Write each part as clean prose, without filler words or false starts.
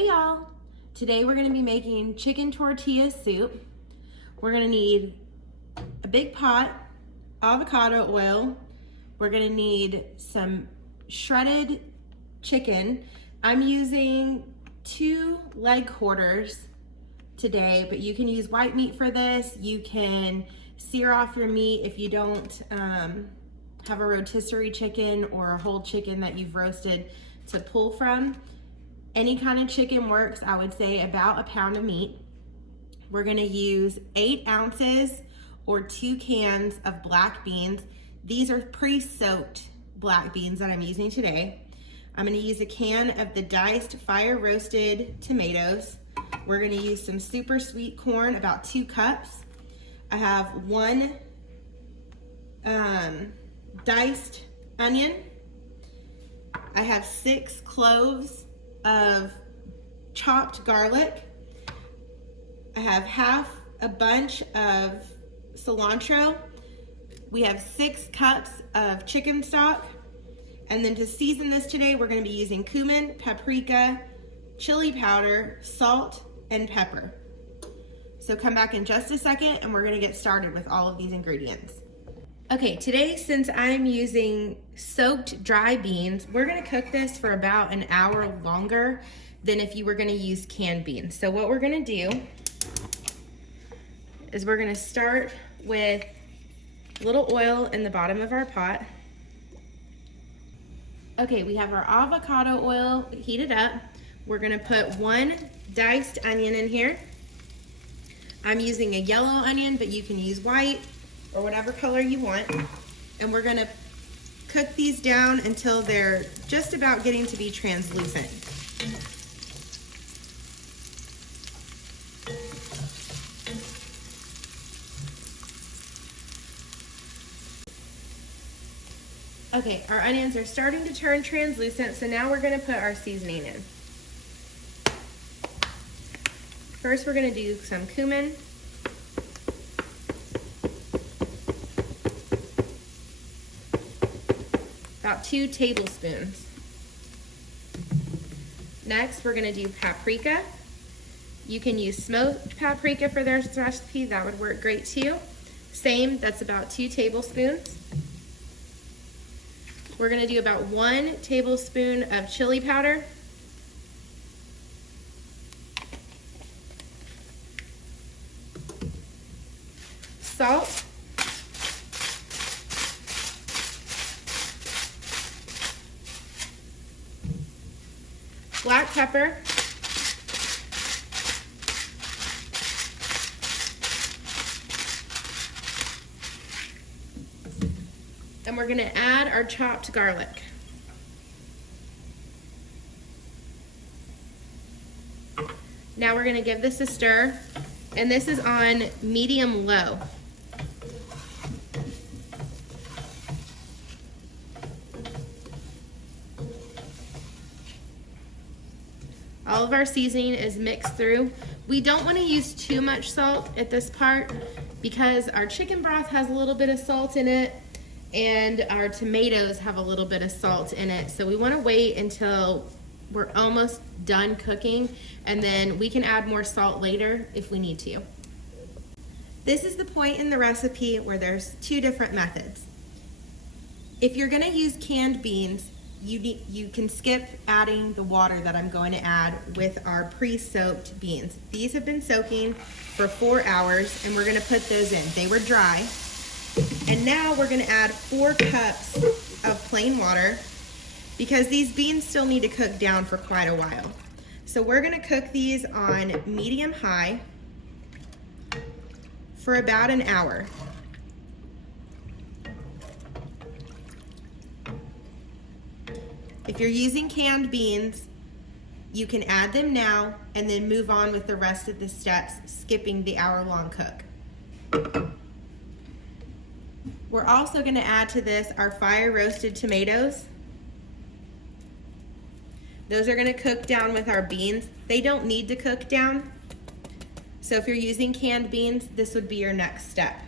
Hey y'all! Today we're going to be making chicken tortilla soup. We're going to need a big pot, avocado oil. We're going to need some shredded chicken. I'm using 2 leg quarters today, but you can use white meat for this. You can sear off your meat if you don't have a rotisserie chicken or a whole chicken that you've roasted to pull from. Any kind of chicken works. I would say about a pound of meat. We're gonna use 8 ounces or 2 cans of black beans. These are pre-soaked black beans that I'm using today. I'm gonna use a can of the diced fire roasted tomatoes. We're gonna use some super sweet corn, about 2 cups. I have 1 diced onion. I have 6 cloves of chopped garlic. I have half a bunch of cilantro. We have 6 cups of chicken stock. And then to season this today, we're going to be using cumin, paprika, chili powder, salt, and pepper. So come back in just a second and we're going to get started with all of these ingredients. Okay, today, since I'm using soaked dry beans, we're gonna cook this for about an hour longer than if you were gonna use canned beans. So what we're gonna do is we're gonna start with a little oil in the bottom of our pot. Okay, we have our avocado oil heated up. We're gonna put 1 diced onion in here. I'm using a yellow onion, but you can use white or whatever color you want. And we're gonna cook these down until they're just about getting to be translucent. Okay, our onions are starting to turn translucent, so now we're gonna put our seasoning in. First, we're gonna do some cumin. About 2 tablespoons. Next, we're gonna do paprika. You can use smoked paprika for this recipe, that would work great too. Same, that's about 2 tablespoons. We're gonna do about 1 tablespoon of chili powder. Salt. Black pepper, and we're going to add our chopped garlic. Now we're going to give this a stir, and this is on medium-low. All of our seasoning is mixed through. We don't want to use too much salt at this part because our chicken broth has a little bit of salt in it and our tomatoes have a little bit of salt in it. So we want to wait until we're almost done cooking, and then we can add more salt later if we need to. This is the point in the recipe where there's 2 different methods. If you're going to use canned beans, you can skip adding the water that I'm going to add with our pre-soaked beans. These have been soaking for 4 hours and we're gonna put those in. They were dry. And now we're gonna add 4 cups of plain water because these beans still need to cook down for quite a while. So we're gonna cook these on medium-high for about an hour. If you're using canned beans, you can add them now and then move on with the rest of the steps, skipping the hour-long cook. We're also going to add to this our fire-roasted tomatoes. Those are going to cook down with our beans. They don't need to cook down. So if you're using canned beans, this would be your next step.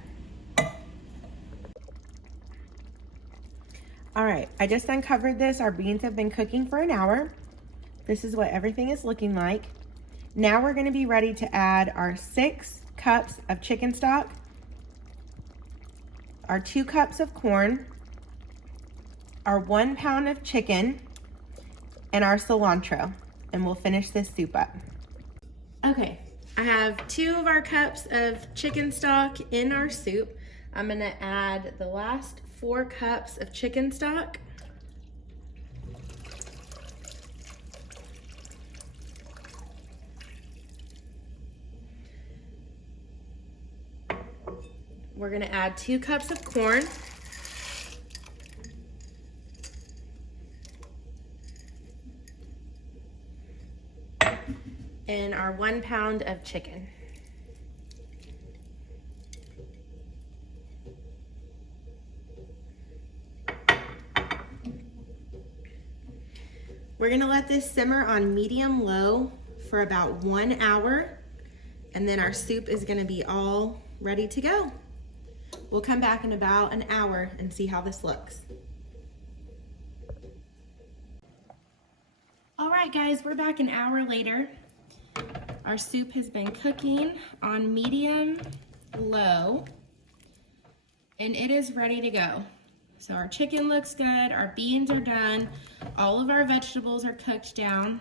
All right, I just uncovered this. Our beans have been cooking for an hour. This is what everything is looking like. Now we're gonna be ready to add our 6 cups of chicken stock, our 2 cups of corn, our 1 pound of chicken, and our cilantro, and we'll finish this soup up. Okay, I have 2 of our cups of chicken stock in our soup. I'm gonna add the last 4 cups of chicken stock. We're gonna add 2 cups of corn. And our 1 pound of chicken. We're gonna let this simmer on medium-low for about 1 hour, and then our soup is gonna be all ready to go. We'll come back in about an hour and see how this looks. All right, guys, we're back an hour later. Our soup has been cooking on medium-low, and it is ready to go. So our chicken looks good, our beans are done, all of our vegetables are cooked down.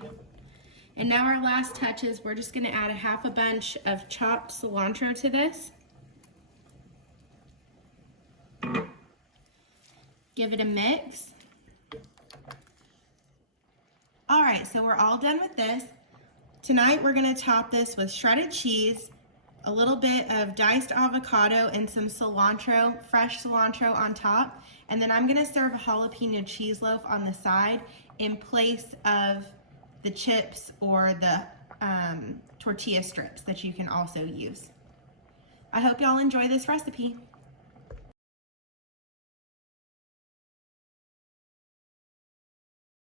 And now our last touch is we're just gonna add a half a bunch of chopped cilantro to this. Give it a mix. All right, so we're all done with this. Tonight we're gonna top this with shredded cheese, a little bit of diced avocado, and some cilantro, fresh cilantro on top. And then I'm gonna serve a jalapeno cheese loaf on the side in place of the chips or the tortilla strips that you can also use. I hope y'all enjoy this recipe.